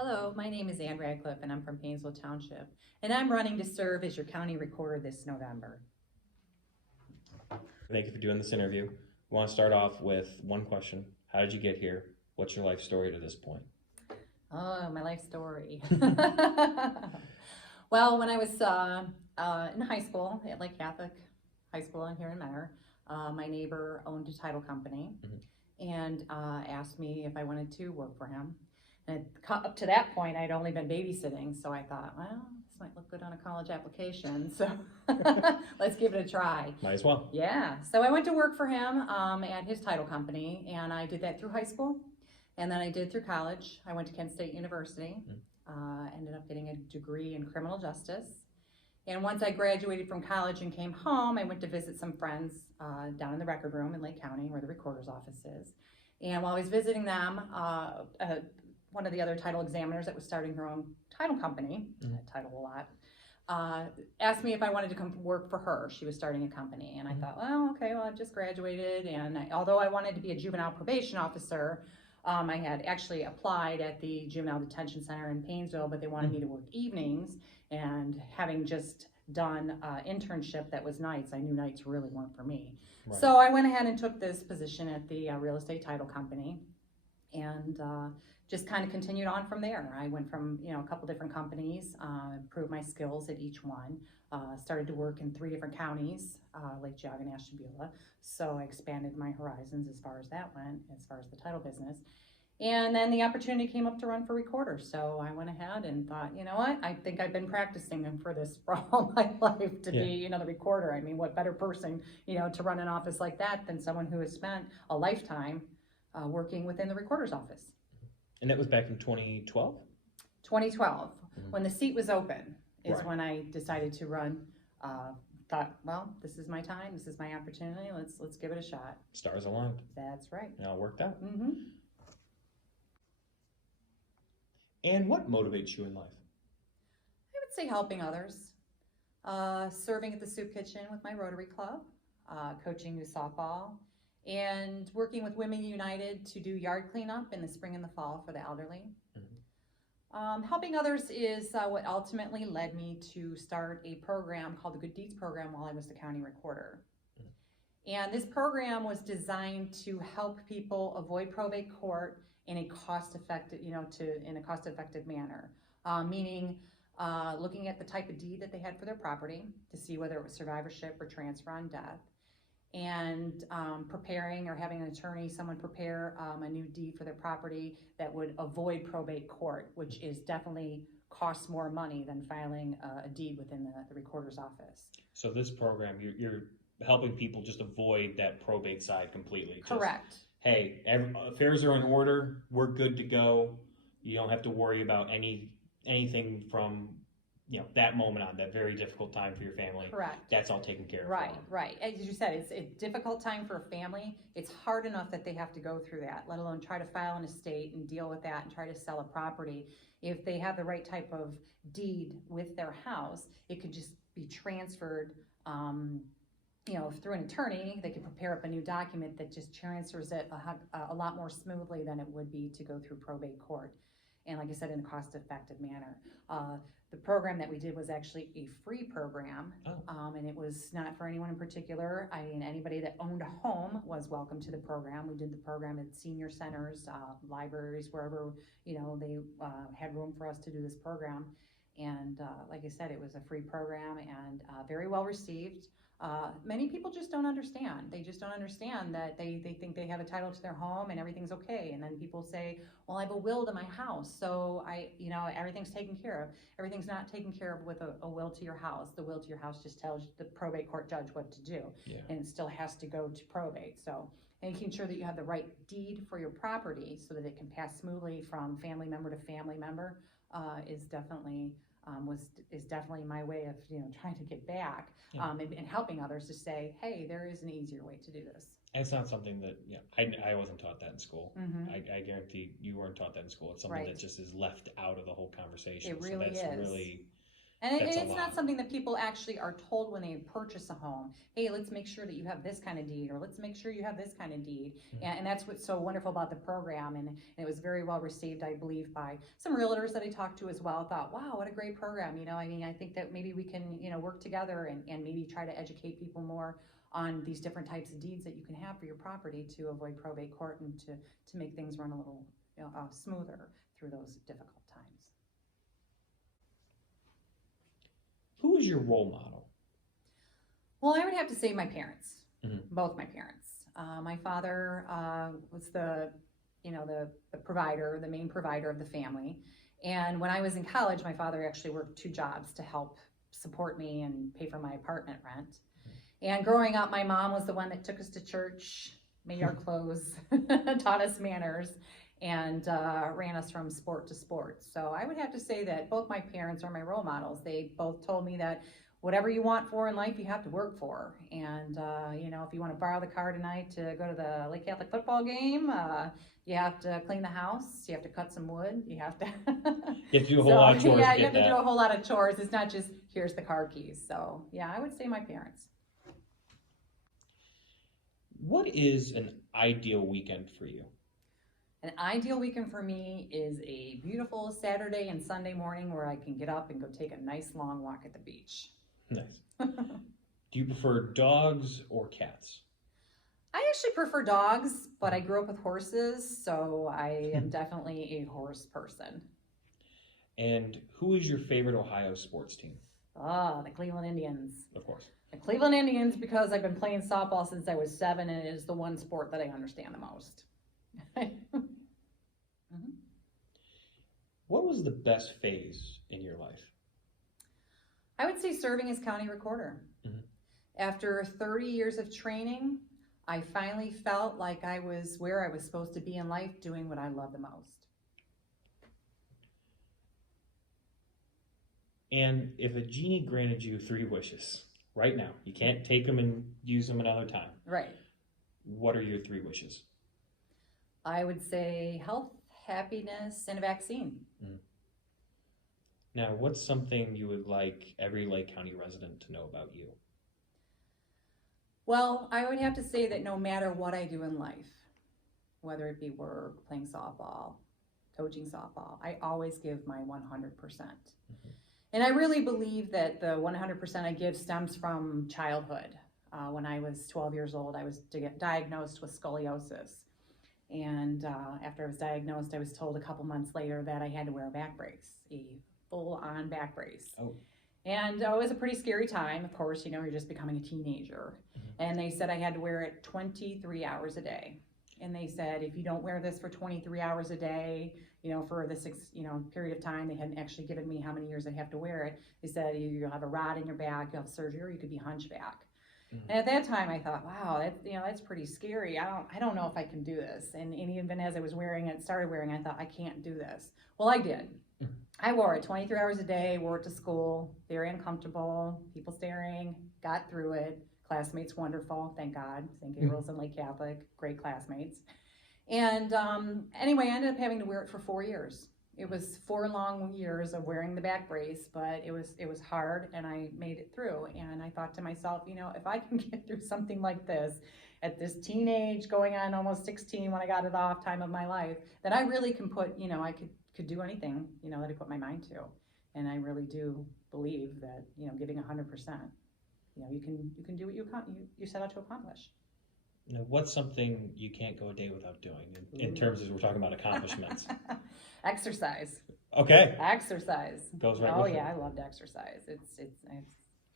Hello, my name is Ann Radcliffe and I'm from Painesville Township, and I'm running to serve as your county recorder this November. Thank you for doing this interview. We want to start off with one question. How did you get here? What's your life story to this point? Oh, my life story. Well, when I was in high school, at Lake Catholic High School here in Mentor, my neighbor owned a title company and asked me if I wanted to work for him. And up to that point, I'd only been babysitting, so I thought, well, this might look good on a college application, so let's give it a try. Might as well. Yeah, so I went to work for him at his title company, and I did that through high school, and then I did through college. I went to Kent State University, ended up getting a degree in criminal justice. And once I graduated from college and came home, I went to visit some friends down in the record room in Lake County, where the recorder's office is. And while I was visiting them, one of the other title examiners that was starting her own title company, title a lot, asked me if I wanted to come work for her. She was starting a company, and I thought, well, okay, well, I've just graduated, and although I wanted to be a juvenile probation officer, I had actually applied at the juvenile detention center in Painesville, but they wanted me to work evenings, and having just done internship that was nights, I knew nights really weren't for me. Right. So I went ahead and took this position at the real estate title company, and just kind of continued on from there. I went from a couple different companies, improved my skills at each one, started to work in 3 different counties, Lake Geauga, Ashtabula, so I expanded my horizons as far as that went, as far as the title business. And then the opportunity came up to run for recorder, so I went ahead and thought, you know what, I think I've been practicing for this for all my life to be, the recorder. I mean, what better person, to run an office like that than someone who has spent a lifetime working within the recorder's office. And that was back in 2012? 2012, when the seat was open, is when I decided to run. Thought, well, this is my time, this is my opportunity, let's give it a shot. Stars aligned. That's right. It all worked out. And what motivates you in life? I would say helping others, serving at the soup kitchen with my Rotary Club, coaching youth softball, and working with Women United to do yard cleanup in the spring and the fall for the elderly. Helping others is what ultimately led me to start a program called the Good Deeds Program while I was the county recorder. And this program was designed to help people avoid probate court in a cost-effective, manner, meaning looking at the type of deed that they had for their property to see whether it was survivorship or transfer on death, and preparing or having an attorney, someone prepare a new deed for their property that would avoid probate court, which is definitely costs more money than filing a deed within the recorder's office. So this program, you're helping people just avoid that probate side completely. Correct. Just, hey, affairs are in order, we're good to go. You don't have to worry about anything from that moment on, that very difficult time for your family. Correct. That's all taken care of. Right. As you said, it's a difficult time for a family. It's hard enough that they have to go through that, let alone try to file an estate and deal with that and try to sell a property. If they have the right type of deed with their house, it could just be transferred, through an attorney. They could prepare up a new document that just transfers it a lot more smoothly than it would be to go through probate court. And like I said, in a cost-effective manner. The program that we did was actually a free program, and it was not for anyone in particular. I mean, anybody that owned a home was welcome to the program. We did the program at senior centers, libraries, wherever they had room for us to do this program. And like I said, it was a free program and very well received. Many people just don't understand. They just don't understand that they think they have a title to their home and everything's okay. And then people say, well, I have a will to my house, so everything's taken care of. Everything's not taken care of with a will to your house. The will to your house just tells the probate court judge what to do, and it still has to go to probate. So making sure that you have the right deed for your property so that it can pass smoothly from family member to family member is definitely my way of trying to get back and helping others to say, hey, there is an easier way to do this. It's not something that I wasn't taught that in school. I guarantee you weren't taught that in school. It's something that just is left out of the whole conversation. It really so that's is. really And That's a it's lot. not something that people actually are told when they purchase a home. Hey, let's make sure that you have this kind of deed, or let's make sure you have this kind of deed. And that's what's so wonderful about the program. And it was very well received, I believe, by some realtors that I talked to as well. Thought, wow, what a great program. I mean, I think that maybe we can, work together and maybe try to educate people more on these different types of deeds that you can have for your property to avoid probate court and to make things run a little smoother through those difficult times. Who is your role model? Well, I would have to say my parents, Mm-hmm. both my parents. My father was the provider, the main provider of the family. And when I was in college, my father actually worked 2 jobs to help support me and pay for my apartment rent. And growing up, my mom was the one that took us to church, made our clothes, taught us manners, and ran us from sport to sport. So I would have to say that both my parents are my role models. They both told me that whatever you want for in life, you have to work for. And, if you want to borrow the car tonight to go to the Lake Catholic football game, you have to clean the house, you have to cut some wood, you have to... You have to do a whole lot of chores. Yeah, to you have get to that. do a whole lot of chores. It's not just, here's the car keys. So, yeah, I would say my parents. What is an ideal weekend for you? An ideal weekend for me is a beautiful Saturday and Sunday morning where I can get up and go take a nice long walk at the beach. Nice. Do you prefer dogs or cats? I actually prefer dogs, but I grew up with horses, so I am definitely a horse person. And who is your favorite Ohio sports team? The Cleveland Indians. Of course. The Cleveland Indians, because I've been playing softball since I was 7, and it is the one sport that I understand the most. What was the best phase in your life? I would say serving as county recorder. Mm-hmm. After 30 years of training, I finally felt like I was where I was supposed to be in life, doing what I love the most. And if a genie granted you 3 wishes right now, you can't take them and use them another time. Right. What are your 3 wishes? I would say health, happiness, and a vaccine. Now, what's something you would like every Lake County resident to know about you? Well, I would have to say that no matter what I do in life, whether it be work, playing softball, coaching softball, I always give my 100%. And I really believe that the 100% I give stems from childhood. When I was 12 years old, I was diagnosed with scoliosis. And after I was diagnosed, I was told a couple months later that I had to wear a back brace, a full-on back brace. Oh. And it was a pretty scary time. Of course, you're just becoming a teenager. And they said I had to wear it 23 hours a day. And they said, if you don't wear this for 23 hours a day, for this, period of time, they hadn't actually given me how many years I have to wear it. They said, you'll have a rod in your back, you'll have surgery, or you could be hunchback. And at that time I thought, wow, that's pretty scary. I don't know if I can do this. And even as I was started wearing it, I thought, I can't do this. Well, I did. I wore it 23 hours a day, wore it to school, very uncomfortable, people staring, got through it. Classmates wonderful, thank God. St. Gabriel's and Lake Catholic, great classmates. And anyway, I ended up having to wear it for 4 years. It was 4 long years of wearing the back brace, but it was hard, and I made it through. And I thought to myself, if I can get through something like this at this teenage, going on almost 16 when I got it off time of my life, then I really can put, I could do anything, that I put my mind to. And I really do believe that, giving 100%, you can do what you set out to accomplish. Now, what's something you can't go a day without doing in terms of we're talking about accomplishments? Exercise. Okay. Exercise. Goes right Oh with yeah, it. I love to exercise. It's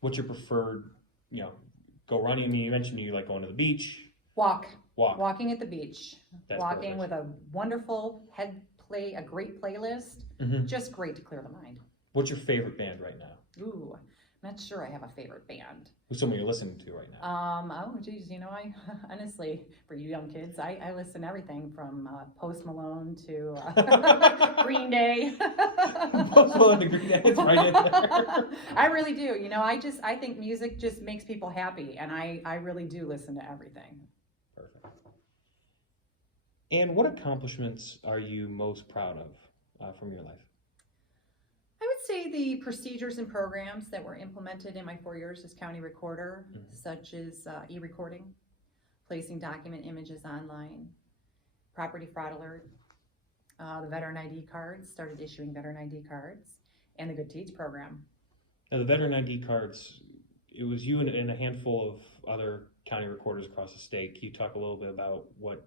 What's your preferred, go running? I mean, you mentioned you like going to the beach. Walk. Walk. Walking at the beach. That's Walking perfect. with a wonderful a great playlist. Mm-hmm. Just great to clear the mind. What's your favorite band right now? Ooh, I'm not sure I have a favorite band. Who's someone you're listening to right now? Oh geez, I honestly, for you young kids, I listen to everything from Post Malone to Green Day. Post Malone to Green Day, it's right in there. I really do. I think music just makes people happy, and I really do listen to everything. Perfect. And what accomplishments are you most proud of from your life? I would say the procedures and programs that were implemented in my 4 years as county recorder, such as e-recording, placing document images online, property fraud alert, the veteran ID cards, started issuing veteran ID cards, and the Good Teach program. Now, the veteran ID cards, it was you and a handful of other county recorders across the state. Can you talk a little bit about what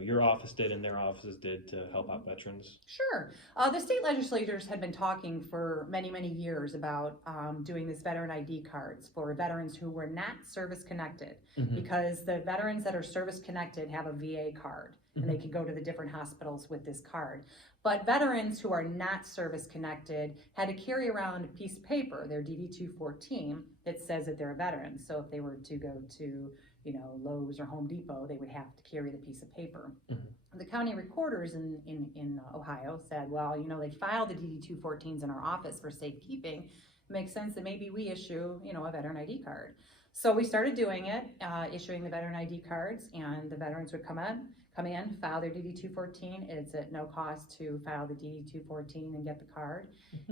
your office did and their offices did to help out veterans? Sure. The state legislators had been talking for many, many years about doing this veteran ID cards for veterans who were not service connected, because the veterans that are service connected have a VA card and they can go to the different hospitals with this card. But veterans who are not service connected had to carry around a piece of paper, their DD-214, that says that they're a veteran. So if they were to go to Lowe's or Home Depot, they would have to carry the piece of paper. The county recorders in Ohio said, well, they filed the DD-214s in our office for safekeeping. It makes sense that maybe we issue, a veteran ID card. So we started doing it, issuing the veteran ID cards, and the veterans would come in, file their DD-214. It's at no cost to file the DD-214 and get the card.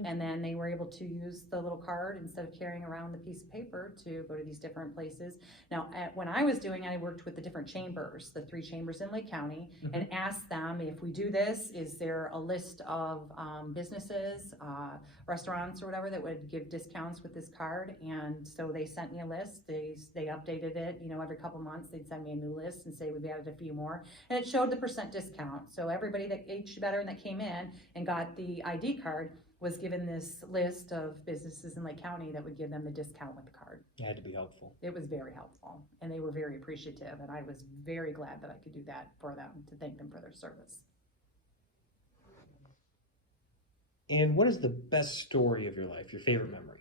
And then they were able to use the little card instead of carrying around the piece of paper to go to these different places. Now, when I was doing it, I worked with the different chambers, the 3 chambers in Lake County, and asked them, if we do this, is there a list of businesses, restaurants or whatever that would give discounts with this card? And so they sent me a list. They updated it, every couple months they'd send me a new list and say we've added a few more. And it showed the % discount. So each veteran that came in and got the ID card was given this list of businesses in Lake County that would give them the discount with the card. It had to be helpful. It was very helpful, and they were very appreciative, and I was very glad that I could do that for them, to thank them for their service. And what is the best story of your life, your favorite memory?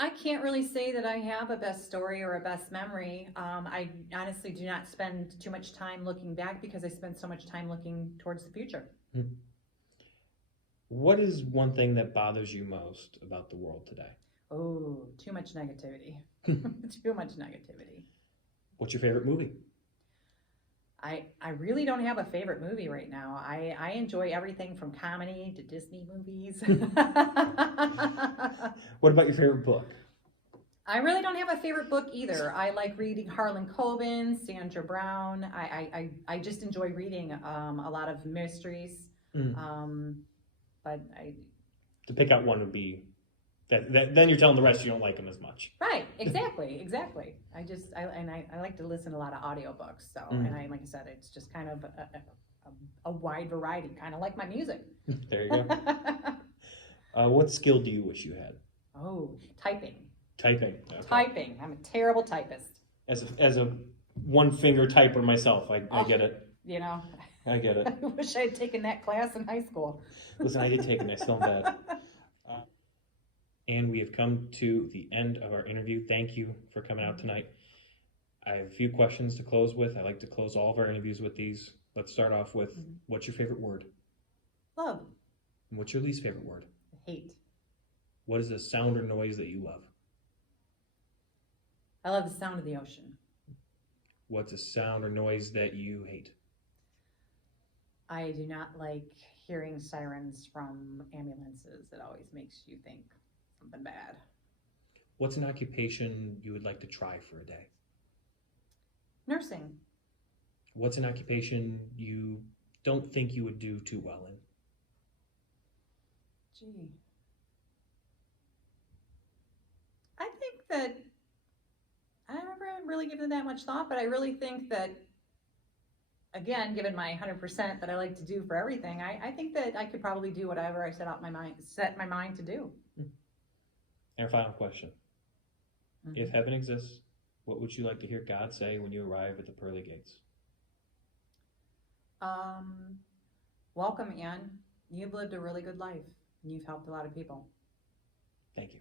I can't really say that I have a best story or a best memory. I honestly do not spend too much time looking back, because I spend so much time looking towards the future. What is one thing that bothers you most about the world today? Oh, too much negativity. Too much negativity. What's your favorite movie? I really don't have a favorite movie right now. I enjoy everything from comedy to Disney movies. What about your favorite book? I really don't have a favorite book either. I like reading Harlan Coben, Sandra Brown. I just enjoy reading a lot of mysteries. But to pick out one would be that then you're telling the rest you don't like them as much. Right, exactly. I like to listen to a lot of audiobooks. So, and like I said, it's just kind of a wide variety, kind of like my music. There you go. What skill do you wish you had? Oh, typing. Typing. Okay. Typing. I'm a terrible typist. As a one finger typer myself, I get it. I get it. I wish I had taken that class in high school. Listen, I did take it. I still bad. And we have come to the end of our interview. Thank you for coming out tonight. I have a few questions to close with. I like to close all of our interviews with these. Let's start off with, what's your favorite word? Love. And what's your least favorite word? Hate. What is the sound or noise that you love? I love the sound of the ocean. What's a sound or noise that you hate? I do not like hearing sirens from ambulances. It always makes you think something bad. What's an occupation you would like to try for a day? Nursing. What's an occupation you don't think you would do too well in? Gee. I think that I haven't really given it that much thought, but I really think that, again, given my 100% that I like to do for everything, I think that I could probably do whatever I set my mind to do. And our final question. If heaven exists, what would you like to hear God say when you arrive at the pearly gates? Welcome, Ann. You've lived a really good life, and you've helped a lot of people. Thank you.